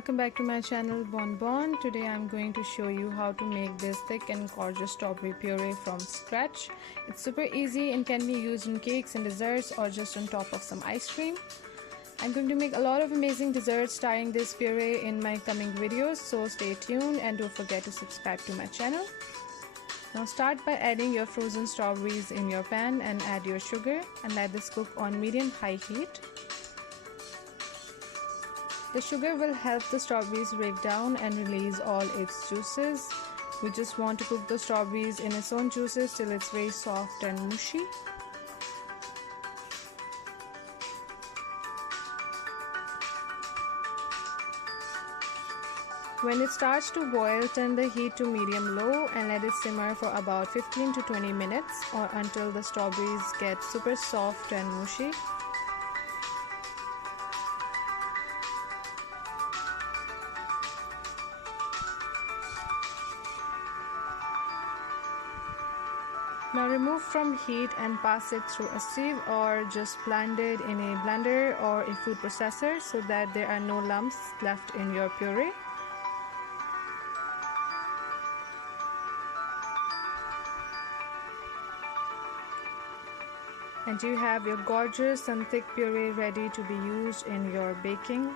welcome back to my channel Bon. Today I'm going to show you how to make this thick and gorgeous strawberry puree from scratch. It's super easy and can be used in cakes and desserts or just on top of some ice cream. I'm going to make a lot of amazing desserts starring this puree in my coming videos, so stay tuned and don't forget to subscribe to my channel. Now start by adding your frozen strawberries in your pan and add your sugar and let this cook on medium-high heat. The sugar will help the strawberries break down and release all its juices. We just want to cook the strawberries in its own juices till it's very soft and mushy. When it starts to boil, turn the heat to medium-low and let it simmer for about 15 to 20 minutes or until the strawberries get super soft and mushy. Now remove from heat and pass it through a sieve or just blend it in a blender or a food processor so that there are no lumps left in your puree. And you have your gorgeous and thick puree ready to be used in your baking.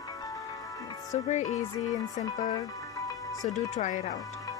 It's super easy and simple, so do try it out.